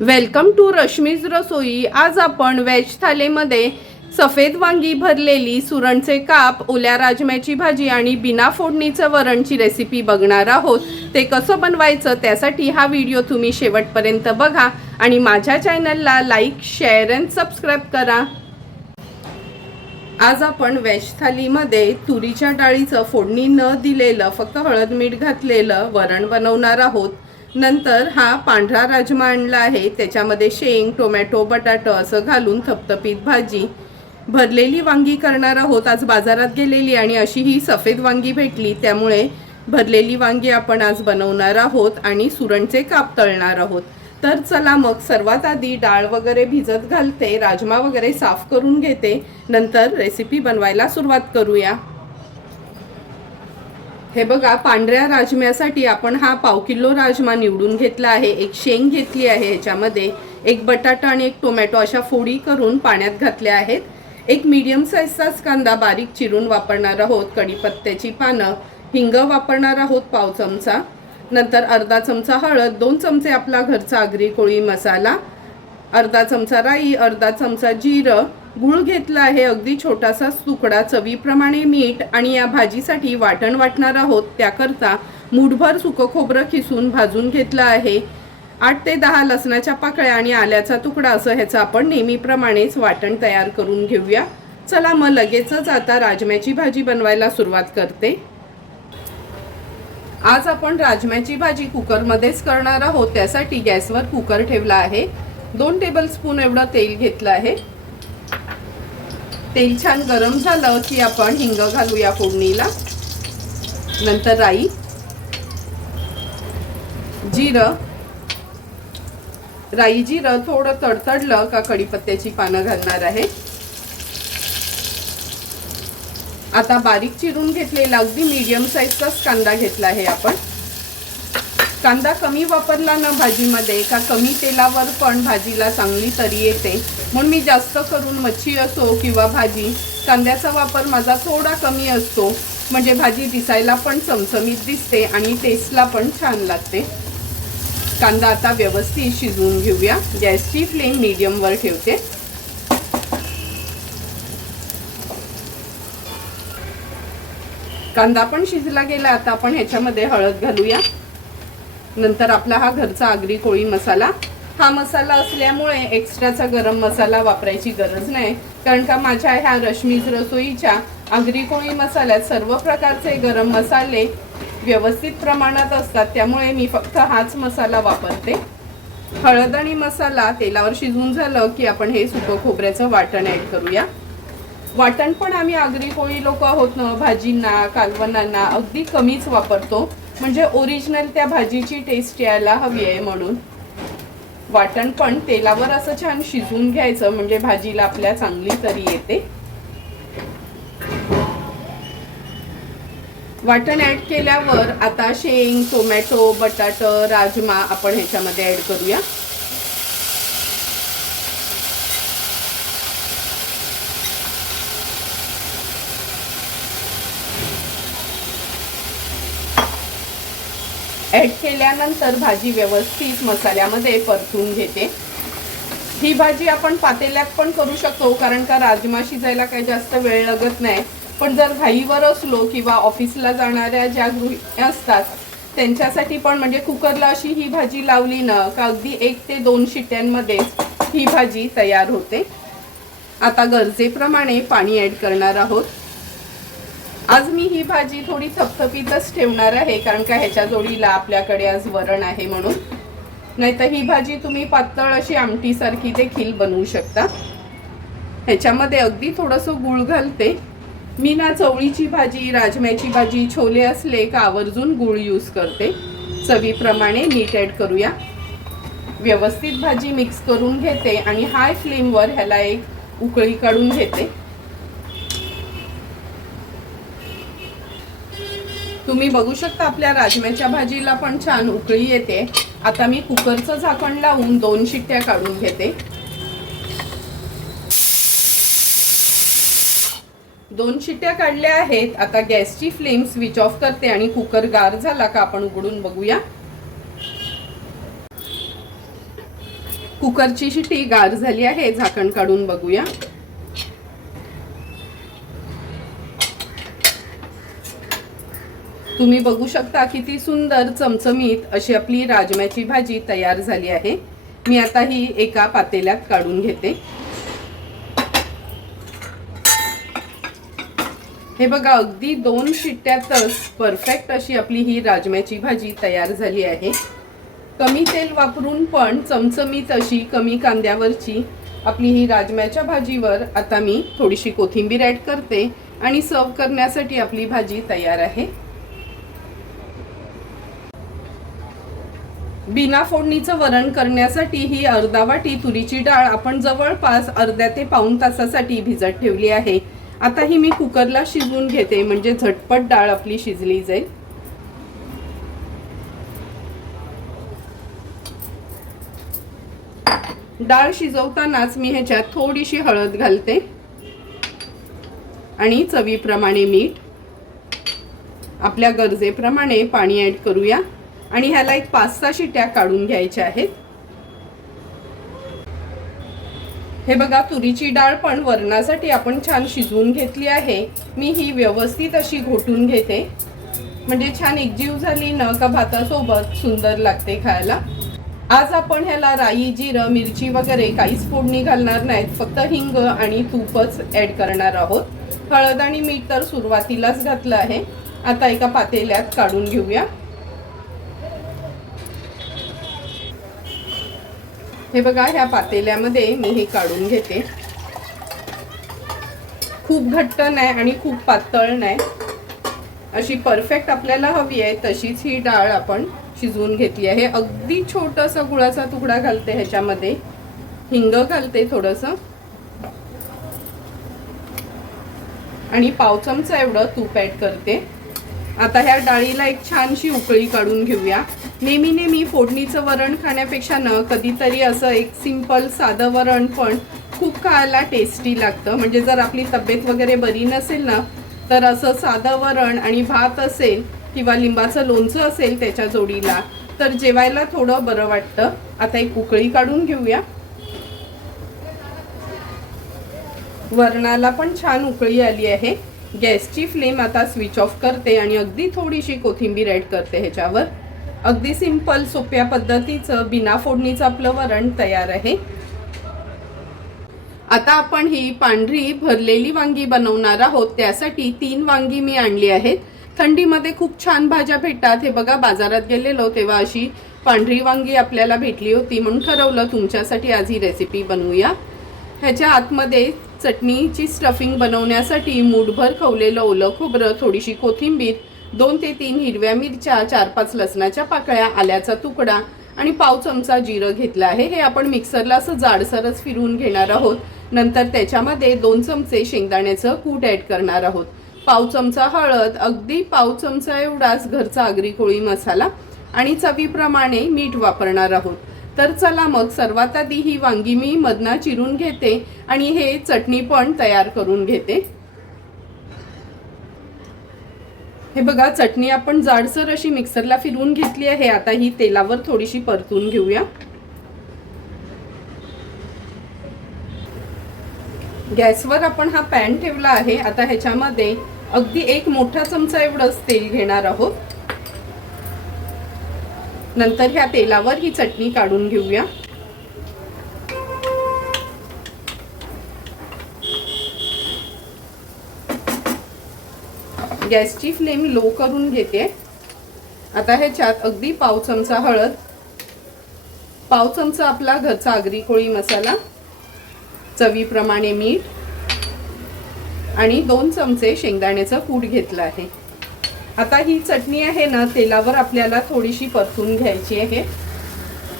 Welcome to Rashmi's रसोई। आज आपण veg थालीमध्ये सफेद वांगी भरलेली, सुरणचे काप, ओल्या राजम्याची भाजी आणि बिना फोडणीचं वरणची रेसिपी बघणार आहोत। ते कसं बनवायचं त्यासाठी हा व्हिडिओ तुम्ही शेवटपर्यंत बघा आणि माझ्या चॅनलला लाईक, शेअर अँड सबस्क्राईब करा। आज आपण व्हेज थालीमध्ये तुरीच्या डाळीचं फोडणी न दिलेलं, फक्त हळद मीठ घातलेलं वरण बनवणार आहोत। नंतर हा पांढरा राजमा आणला आहे, त्याच्यामध्ये शेंग, टोमॅटो, बटाटा असं घालून थपथपीत भाजी। भरलेली वांगी करणार आहोत। आज बाजारात गेलेली आणि अशी ही सफेद वांगी भेटली, त्यामुळे भरलेली वांगी आपण आज बनवणार आहोत आणि सुरणचे काप तळणार आहोत। तर चला मग सर्वात आधी डाळ वगैरे भिजत घालते, राजमा वगैरे साफ करून घेते, नंतर रेसिपी बनवायला सुरुवात करूया। हे बघा, पांढऱ्या राजम्यासाठी आपण हा पाव किलो राजमा निवडून घेतला आहे। एक शेंग घेतली आहे, ह्याच्यामध्ये एक बटाटा आणि एक टोमॅटो अशा फोडी करून पाण्यात घातल्या आहेत। एक मीडियम साईजचाच कांदा बारीक चिरून वापरणार आहोत। कढीपत्त्याची पानं, हिंग वापरणार आहोत पाव चमचा, नंतर अर्धा चमचा हळद, 2 चमचे आपला घरचा आगरी कोळी मसाला, अर्धा चमचा राई, अर्धा चमचा जिरं, गूळ घेतला आहे अगदी छोटासा तुकडा, चवीप्रमाणे मीठ आणि या भाजीसाठी वाटण वाटणार आहोत, त्याकरता मूठभर सुकं खोबरं खिसून भाजून घेतलं आहे। 8 ते 10 लसणाच्या पाकळ्या आणि आल्याचा तुकडा, असं ह्याचं आपण नेहमीप्रमाणेच वाटण तयार करून घेऊया। चला मग लगेचच आता राजम्याची भाजी बनवायला सुरुवात करते। आज आपण राजम्याची भाजी कुकरमध्येच करणार आहोत, त्यासाठी गॅसवर कुकर ठेवला आहे। 2 टेबलस्पून एवढं तेल घेतलं आहे। तेल छान गरम झालं की आपण हिंग घालूया फोडणीला, नंतर राई, जिरं, राई जिरं थोडं तडतडलं का कढीपत्त्याची पानं घालणार आहे। आता बारीक चिरून घेतलेला अगदी मीडियम साईजचाच कांदा घेतला आहे आपण। कांदा कमी वापरला ना भाजीमध्ये का कमी तेलावर पण भाजीला चांगली तरी येते, म्हणून मी जास्त करून मच्छी असो किंवा भाजी कांद्याचा वापर माझा थोडा कमी असतो, म्हणजे भाजी दिसायला पण चमचमीत दिसते आणि टेस्टला पण छान लागते। कांदा आता व्यवस्थित शिजवून घेऊया। गॅसची फ्लेम मीडियमवर ठेवते। कांदा पण शिजला गेला, आता आपण ह्याच्यामध्ये हळद घालूया, नंतर आपला हा घरचा आगरी कोळी मसाला। हा मसाला असल्यामुळे एक्स्ट्राचा गरम मसाला वापरायची गरज नाही, कारण का माझ्या ह्या रश्मीज रसोईच्या आगरी कोळी मसाल्यात सर्व प्रकारचे गरम मसाले व्यवस्थित प्रमाणात असतात, त्यामुळे मी फक्त हाच मसाला वापरते। हळद आणि मसाला तेलावर शिजवून झालं की आपण हे सुकं खोबऱ्याचं वाटण ॲड करूया। वाटण पण आम्ही आगरी कोळी लोक आहोत ना, भाजींना कालवणांना अगदी कमीच वापरतो, म्हणजे ओरिजिनल त्या भाजीची टेस्ट यायला हवी आहे म्हणून। वाटण पण तेलावर असं छान शिजवून घ्यायचं, म्हणजे भाजीला आपल्या चांगली तरी येते। वाटण ॲड केल्यावर आता शेंग, टोमॅटो, बटाटा, राजमा आपण ह्याच्यामध्ये ॲड करूया। ॲड केल्यानंतर भाजी व्यवस्थित मसाल्यामध्ये परतून घेते। ही भाजी आपण पातेल्यात पण करू शकतो, कारण का राजमा शिजायला काही जास्त वेळ लागत नाही, पण जर घाईवर असलो किंवा ऑफिसला जाणाऱ्या ज्या गृहिणी असतात त्यांच्यासाठी पण, म्हणजे कुकरला अशी ही भाजी लावली ना का अगदी 1 ते 2 शिट्यांमध्ये ही भाजी तयार होते। आता गरजेप्रमाणे पाणी ॲड करणार आहोत। आज मी ही भाजी थोडी थपथपीतच ठेवणार आहे, कारण का ह्याच्या जोडीला आपल्याकडे आज वरण आहे म्हणून, नाहीतर ही भाजी तुम्ही पातळ अशी आमटीसारखी देखील बनवू शकता। ह्याच्यामध्ये अगदी थोडंसं गूळ घालते मी ना। चवळीची भाजी, राजम्याची भाजी, छोले असले का आवर्जून गूळ यूज करते। चवीप्रमाणे मीठ ॲड करूया। व्यवस्थित भाजी मिक्स करून घेते आणि हाय फ्लेमवर ह्याला एक उकळी काढून घेते। तुम्ही बघू शकता आपल्या राजम्याच्या भाजीला पण छान उकळी येते। आता मी कुकरचं झाकण लावून 2 शिट्ट्या काढून घेते। 2 शिट्ट्या काढल्या आहेत। आता गॅसची फ्लेम स्विच ऑफ करते आणि कुकर गार झाला का आपण उघडून बघूया। कुकरची शिटी गार झाली आहे, झाकण काढून बघूया. तुम्ही बघू शकता किती सुंदर चमचमीत अशी आपली राजम्याची भाजी तयार झाली आहे. मी आता ही एका पातेल्यात काढून घेते. हे बघा, अगदी 2 शिट्ट्यातच परफेक्ट अशी आपली ही राजम्याची भाजी तयार झाली आहे. कमी तेल वापरून पण चमचमीत अशी कमी कांद्यावरची आपली ही राजम्याच्या भाजीवर आता मी थोडीशी कोथिंबीर ॲड करते आणि सर्व करण्यासाठी आपली भाजी तयार आहे. बिना फोडणीचं वरण करण्यासाठी ही अर्धा वाटी तुरीची डाळ आपण जवळपास अर्ध्या ते पाऊण तासासाठी भिजत ठेवली आहे. आता ही मी कुकरला शिजवून घेते, म्हणजे झटपट डाळ आपली शिजली जाईल. डाळ शिजवतानाच मी ह्याच्यात थोडीशी हळद घालते आणि चवीप्रमाणे मीठ. आपल्या गरजेप्रमाणे पाणी ॲड करूया आणि ह्याला एक 5-6 शिट्ट्या काढून घ्यायच्या आहेत. हे बघा, तुरीची डाळ पण वरणासाठी आपण छान शिजवून घेतली आहे. मी ही व्यवस्थित अशी घोटून घेते, म्हणजे छान एकजीव झाली न का भातासोबत सुंदर लागते खायला. आज आपण ह्याला राई, जिरं, मिरची वगैरे काहीच फोडणी घालणार नाहीत, फक्त हिंग आणि तूपच ॲड करणार आहोत. हळद आणि मीठ तर सुरुवातीलाच घातलं आहे. आता एका पातेल्यात काढून घेऊया. हे बघा, ह्या पातेल्यामध्ये मी हे काढून घेते. खूप घट्ट नाही आणि खूप पातळ नाही, अशी परफेक्ट आपल्याला हवी आहे तशीच ही डाळ आपण शिजवून घेतली आहे. अगदी छोटासा गुळाचा तुकडा घालते ह्याच्यामध्ये, हिंग घालते थोडंसं आणि पाव चमचा एवढं तूप ॲड करते. आता ह्या डाळीला एक छानशी उकळी काढून घेऊया. नेहमी फोडणीचं वरण खाण्यापेक्षा न कधीतरी असं एक सिंपल साधं वरण पण खूप खायला टेस्टी लागतं. म्हणजे जर आपली तब्येत वगैरे बरी नसेल ना, तर असं साधं वरण आणि भात असेल किंवा लिंबाचं लोणचं असेल त्याच्या जोडीला, तर जेवायला थोडं बरं वाटतं. आता एक उकळी काढून घेऊया. वरणाला पण छान उकळी आली आहे. गॅसची फ्लेम आता स्विच ऑफ करते आणि अगदी थोडीशी कोथिंबीर ॲड करते ह्याच्यावर. अगदी सिंपल सोप्या पद्धतीचं बिना फोडणीचं आपलं वरण तयार आहे. आता आपण ही पांढरी भरलेली वांगी बनवणार आहोत. त्यासाठी 3 वांगी मी आणली आहेत. थंडीमध्ये खूप छान भाज्या भेटतात. हे बघा, बाजारात गेलेलो तेव्हा अशी पांढरी वांगी आपल्याला भेटली होती, म्हणून ठरवलं तुमच्यासाठी आज ही रेसिपी बनवूया. ह्याच्या आतमध्ये चटणीची स्टफिंग बनवण्यासाठी मूठभर खवलेलं ओलं खोबरं, थोडीशी कोथिंबीर, 2 ते 3 हिरव्या मिरच्या, 4-5 लसणाच्या पाकळ्या, आल्याचा तुकडा आणि पाव चमचा जिरं घेतलं आहे. हे आपण मिक्सरला असं जाडसरच फिरवून घेणार आहोत. नंतर त्याच्यामध्ये 2 चमचे शेंगदाण्याचं कूट ॲड करणार आहोत. पाव चमचा हळद, अगदी पाव चमचा एवढाच घरचा आगरी कोळी मसाला आणि चवीप्रमाणे मीठ वापरणार आहोत. तर चला मग सर्वात आधी ही वांगी मी मधनं चिरून घेते आणि हे चटणी पण तयार करून घेते. हे बघा, चटणी आपण जाडसर अशी मिक्सरला फिरवून घेतली आहे. आता ही तेलावर थोडीशी परतून घेऊया. गॅसवर आपण हा पॅन ठेवला आहे. आता ह्याच्यामध्ये अगदी 1 मोठा चमचा एवढंच तेल घेणार आहोत. नंतर ह्या तेलावर ही चटणी काढून घेऊया. गॅसची फ्लेम लो करून घेते. आता ह्याच्यात अगदी पाव चमचा हळद, पाव चमचा आपला घरचा आगरी कोळी मसाला, चवीप्रमाणे मीठ आणि 2 चमचे शेंगदाण्याचं कूट घेतलं आहे. आता ही चटणी आहे ना, तेलावर आपल्याला थोडीशी परतून घ्यायची आहे.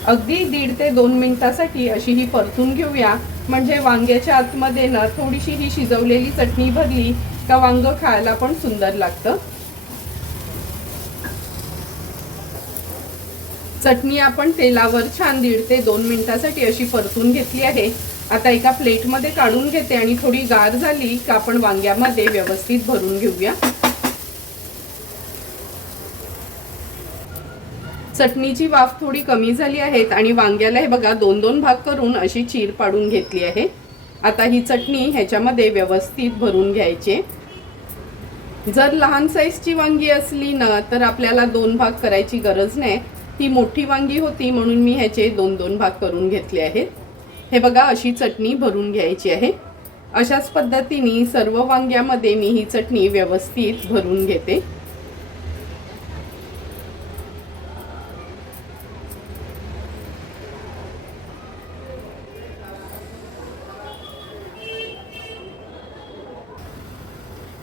अगदी 1.5 ते 2 मिनिटासाठी अशी ही परतून घेऊया. म्हणजे वांग्याच्या आतमध्ये ना थोडीशी ही शिजवलेली चटणी भरली का वांग खायला पण सुंदर लागतं. चटणी आपण तेलावर छान 1.5 ते 2 मिनिटासाठी अशी परतून घेतली आहे. आता एका प्लेटमध्ये काढून घेते आणि थोडी गार झाली का आपण वांग्यामध्ये व्यवस्थित भरून घेऊया. चटणीची वाफ थोडी कमी झाली आहे आणि वांग्याला हे बघा 2-2 भाग करून अशी चीर पाडून घेतली आहे। आता ही चटणी ह्याच्यामध्ये व्यवस्थित भरून घ्यायची। जर लहान साईजची वांगी असली ना तर आपल्याला 2 भाग करायची गरज नाही। ही मोठी वांगी होती म्हणून मी ह्याचे 2-2 भाग करून घेतले आहेत। हे बघा अशी चटणी भरून घ्यायची आहे। अशाच पद्धतीने सर्व वांग्यामध्ये मी ही चटणी व्यवस्थित भरून घेते।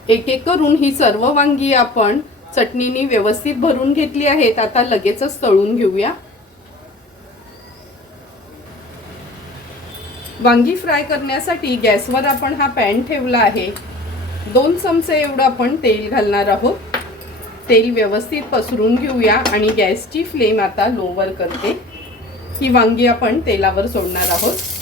एक एक करून ही सर्व वांगी आपण चटणीने व्यवस्थित भरून घेतली आहेत। आता लगेचच तळून घेऊया। वांगी फ्राय करण्यासाठी गॅसवर आपण हा पॅन ठेवला आहे। 2 चमचे एवढं आपण तेल घालणार आहोत। तेल व्यवस्थित पसरून घेऊया आणि गॅसची फ्लेम आता लोवर करते। ही वांगी आपण तेलावर सोडणार आहोत।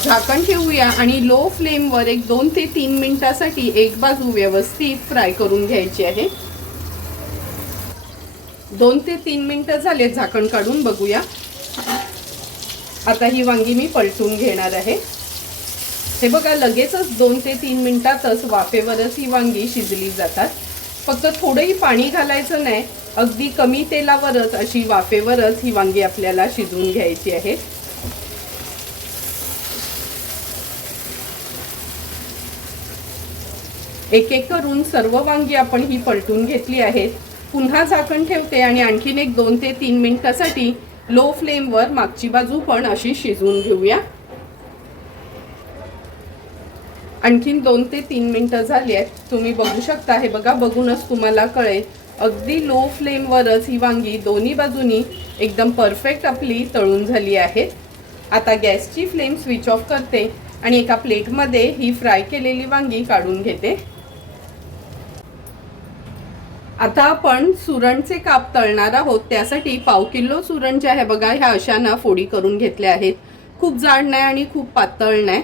झाकण ठेवूया आणि लो फ्लेमवर एक 2 ते 3 मिनिटांसाठी एक बाजू व्यवस्थित फ्राय करून घ्यायची आहे। 2 ते 3 मिनिटं झाले, झाकण काढून बघूया। आता ही वांगी मी पलटून घेणार आहे। हे बघा लगेचच 2 ते 3 मिनिटातच वाफेवरच ही वांगी शिजली जातात। फक्त थोडंही पाणी घालायचं नाही, अगदी कमी तेलावरच अशी वाफेवरच ही वांगी आपल्याला शिजवून घ्यायची आहे। एक एक करून सर्व वांगी आपण ही पलटून घेतली आहेत। पुन्हा झाकण ठेवते आणि आणखीन एक 2 ते 3 मिनिटांसाठी लो फ्लेमवर मागची बाजू पण अशी शिजवून घेऊया। आणखीन 2 ते 3 मिनिटं झाली आहेत, तुम्ही बघू शकता। हे बघा बघूनच तुम्हाला कळेल अगदी लो फ्लेमवरच ही वांगी दोन्ही बाजूनी एकदम परफेक्ट आपली तळून झाली आहेत। आता गॅसची फ्लेम स्विच ऑफ करते आणि एका प्लेटमध्ये ही फ्राय केलेली वांगी काढून घेते। आता आपण सुरणचे काप तळणार आहोत। त्यासाठी पाव किलो सुरण जे आहे बघा ह्या अशानं फोडी करून घेतल्या आहेत। खूप जाड नाही आणि खूप पातळ नाही।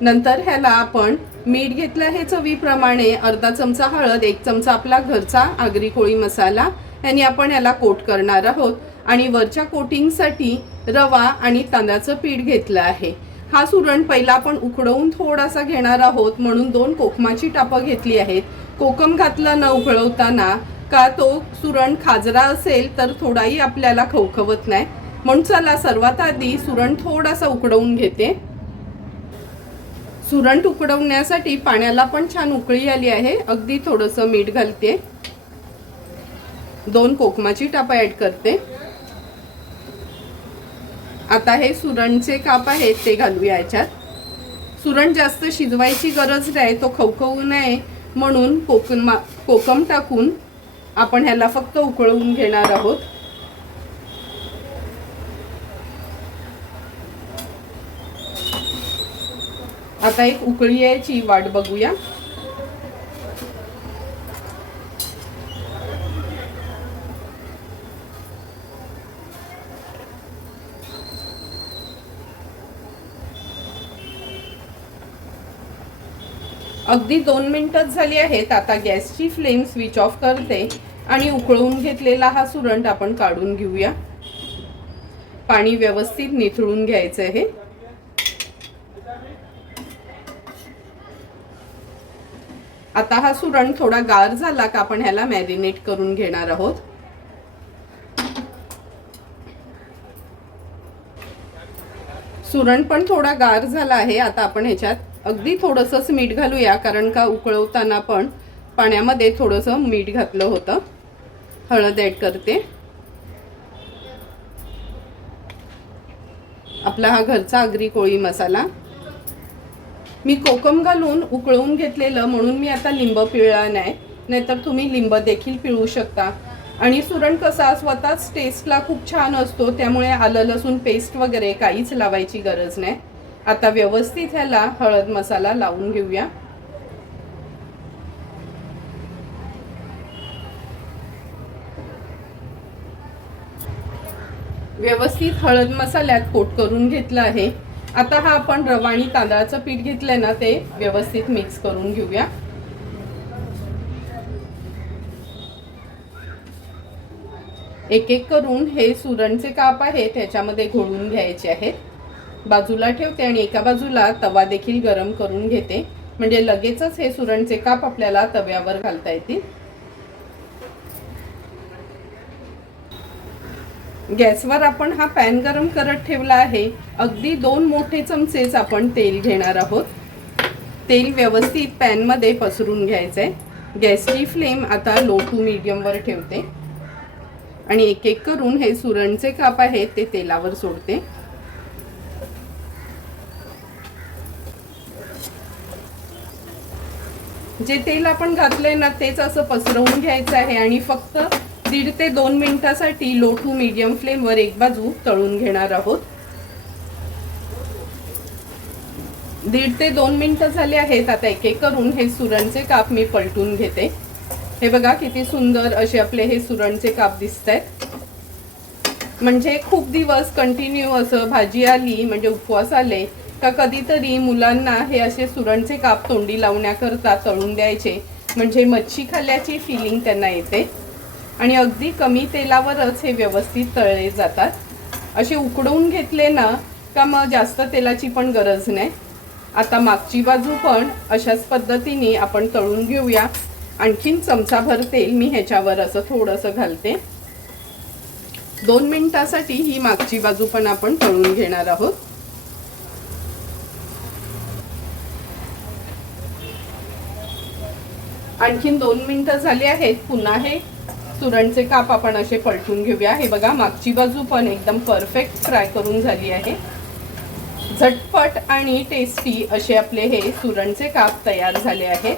नंतर ह्याला आपण मीठ घेतलं आहे चवीप्रमाणे, अर्धा चमचा हळद, 1 चमचा आपला घरचा आगरी कोळी मसाला, यानी आपण ह्याला कोट करणार आहोत। आणि वरच्या कोटिंगसाठी रवा आणि तांदळाचं पीठ घेतलं आहे। हा सुरण पहिला आपण उकडवून थोडासा घेणार आहोत म्हणून 2 कोकमाची टापं घेतली आहेत। कोकम घातला न उकळवताना का तो सुरण खाजरा असेल तर थोडाही आपल्याला खवखवत नाही, म्हणून चला सर्वात आधी सुरण थोडासा उकडवून घेते। सुरण उकडवण्यासाठी पाण्याला पण छान उकळी आली आहे। अगदी थोडंसं मीठ घालते, 2 कोकमाची टापं ऍड करते। आता हे सुरणचे काप आहेत ते घालूया याच्यात। सुरण जास्त शिजवायची गरज नाही, तो खवखवू नये म्हणून कोकम टाकून आपण ह्याला फक्त उकळवून घेणार आहोत। आता एक उकळी यायची वाट बघूया। अगदी 2 मिनिटं झाली आहेत। आता गॅसची फ्लेम स्विच ऑफ करते आणि उकळून घेतलेला हा सुरण आपण काढून घेऊया। पाणी व्यवस्थित निथळून घ्यायचं आहे। आता हा सुरण थोडा गार झाला का आपण ह्याला मॅरिनेट करून घेणार आहोत। सुरण पण थोडा गार झाला आहे। आता आपण ह्याच्यात अगदी थोडंसं मीठ घालूया, कारण का उकळवताना पण पाण्यामध्ये थोडंसं मीठ घातलं होतं। हळद ऍड करते। आपला हा घरचा आगरी कोळी मसाला। मी कोकम घालून उकळवून घेतलेलं म्हणून मी आता लिंब पिळला नाही, नाहीतर तुम्ही लिंब देखील पिळू शकता। आणि सुरण कसा स्वतःच टेस्टला खूप छान असतो, त्यामुळे आलं लसूण पेस्ट वगैरे काहीच लावायची गरज नाही। आता व्यवस्थित ह्याला हळद मसाला लावून घेऊया। व्यवस्थित हळद मसाल्यात कोट करून घेतलं आहे. आता हा आपण रवा आणि तांदळाचं पीठ घेतलंय ना, ते व्यवस्थित मिक्स करून घेऊया. एक एक करून हे सुरणचे काप आहेत त्याच्यामध्ये घोळून घ्यायचे आहेत. बाजूला ठेवते आणि एका बाजूला तवा देखील गरम करून घेते, म्हणजे लगेचच हे सुरणचे काप आपल्याला तव्यावर घालता येतील. गॅसवर आपण हा पॅन गरम करत ठेवला आहे. अगदी 2 मोठे चमचेच आपण तेल घेणार आहोत. तेल व्यवस्थित पॅनमध्ये पसरून घ्यायचं आहे. गॅसची फ्लेम आता लो टू मीडियमवर ठेवते आणि एक एक करून हे सुरणचे काप आहेत ते तेलावर सोडते. जे तेल आपण घातलंय ना तेच असं पसरवून घ्यायचं आहे आणि फक्त 1.5 ते 2 मिनिटासाठी लो टू मीडियम फ्लेमवर एक बाजू तळून घेणार आहोत. 1.5 ते 2 मिनिटं झाले आहेत. आता एक एक करून हे सुरणचे काप मी पलटून घेते. हे बघा किती सुंदर असे आपले हे सुरणचे काप दिसतायत. म्हणजे खूप दिवस कंटिन्यू असं भाजी आली म्हणजे उपवास आले का कधीतरी मुलांना हे असे सुरणचे काप तोंडी लावण्याकरता तळून द्यायचे, म्हणजे मच्छी खाल्ल्याची फिलिंग त्यांना येते. आणि अगदी कमी तेलावरच हे व्यवस्थित तळले जातात. असे उकडवून घेतले ना का मग जास्त तेलाची पण गरज नाही. आता मागची बाजू पण अशाच पद्धतीने आपण तळून घेऊया. आणखीन चमचाभर तेल मी ह्याच्यावर असं थोडंसं घालते. 2 मिनिटासाठी ही मागची बाजू पण आपण तळून घेणार आहोत. आणखीन 2 मिनिटं झाली आहेत. पुन्हा हे सुरणचे काप आपण असे पलटून घेऊया. हे बघा मागची बाजू पण एकदम परफेक्ट फ्राय करून झाली आहे. झटपट आणि टेस्टी असे आपले हे सुरणचे काप तयार झाले आहेत.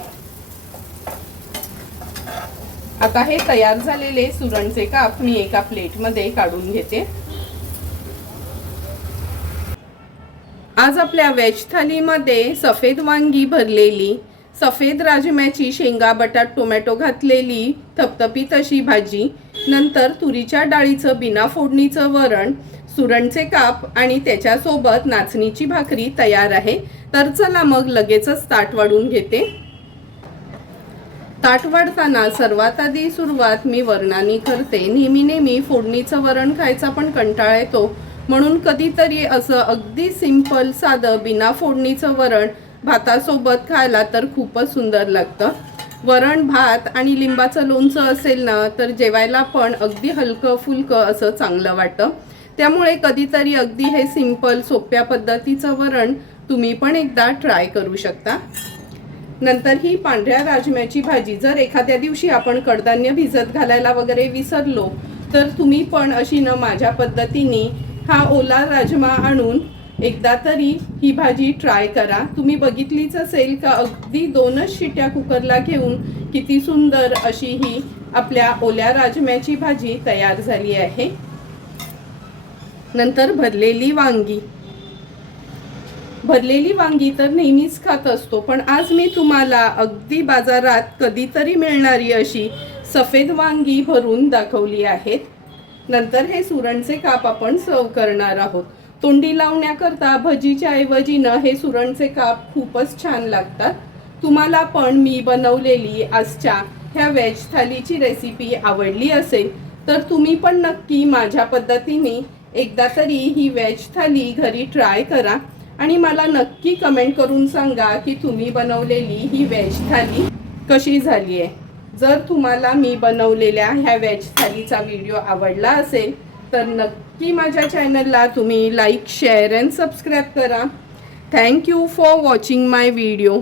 आता हे तयार झालेले सुरणचे काप मी एका प्लेटमध्ये काढून घेते. आज आपल्या व्हेज थालीमध्ये सफेद वांगी भरलेली, सफेद राजम्याची शेंगा बटाट टोमॅटो घातलेली थपथपीत अशी भाजी, नंतर तुरीच्या डाळीचं बिना फोडणीचं वरण, सुरणचे काप आणि त्याच्यासोबत नाचणीची भाकरी तयार आहे. तर चला मग लगेचच ताट वाढून घेते. ताट वाढताना सर्वात आधी सुरुवात मी वरणाने करते. नेहमी फोडणीचं वरण खायचा पण कंटाळा येतो, म्हणून कधीतरी असं अगदी सिंपल साधं बिना फोडणीचं वरण भातासोबत खायला तर खूपच सुंदर लागतं. वरण भात आणि लिंबाचं लोणचं असेल ना तर जेवायला पण अगदी हलकं फुलकं असं चांगलं वाटतं. त्यामुळे कधीतरी अगदी हे सिंपल सोप्या पद्धतीचं वरण तुम्ही पण एकदा ट्राय करू शकता. नंतर ही पांढऱ्या राजम्याची भाजी, जर एखाद्या दिवशी आपण कडधान्य भिजत घालायला वगैरे विसरलो तर तुम्ही पण अशी न माझ्या पद्धतीने हा ओला राजमा आणून एकदा तरी ही भाजी ट्राय करा. तुम्ही बघितलीच असेल का अगदी 2च शिट्या कुकरला घेऊन किती सुंदर अशी ही आपल्या ओल्या राजम्याची भाजी तयार झाली आहे. नंतर भरलेली वांगी तर नेहमीच खात असतो, पण आज मी तुम्हाला अगदी बाजारात कधीतरी मिळणारी अशी सफेद वांगी भरून दाखवली आहेत. नंतर हे सुरणचे काप आपण सर्व करणार आहोत. तोंडी लावण्याकरता भजीच्या ऐवजीनं हे सुरणचे काप खूपच छान लागतात. तुम्हाला पण मी बनवलेली आजच्या ह्या व्हेज थालीची रेसिपी आवडली असेल तर तुम्ही पण नक्की माझ्या पद्धतीने एकदा तरी ही व्हेज थाली घरी ट्राय करा आणि मला नक्की कमेंट करून सांगा की तुम्ही बनवलेली ही व्हेज थाली कशी झाली आहे. जर तुम्हाला मी बनवलेल्या ह्या व्हेज थालीचा व्हिडिओ आवडला असेल तर नक्की माझ्या चॅनलला तुम्ही लाईक शेअर अँड सबस्क्राईब करा. Thank you for watching my video.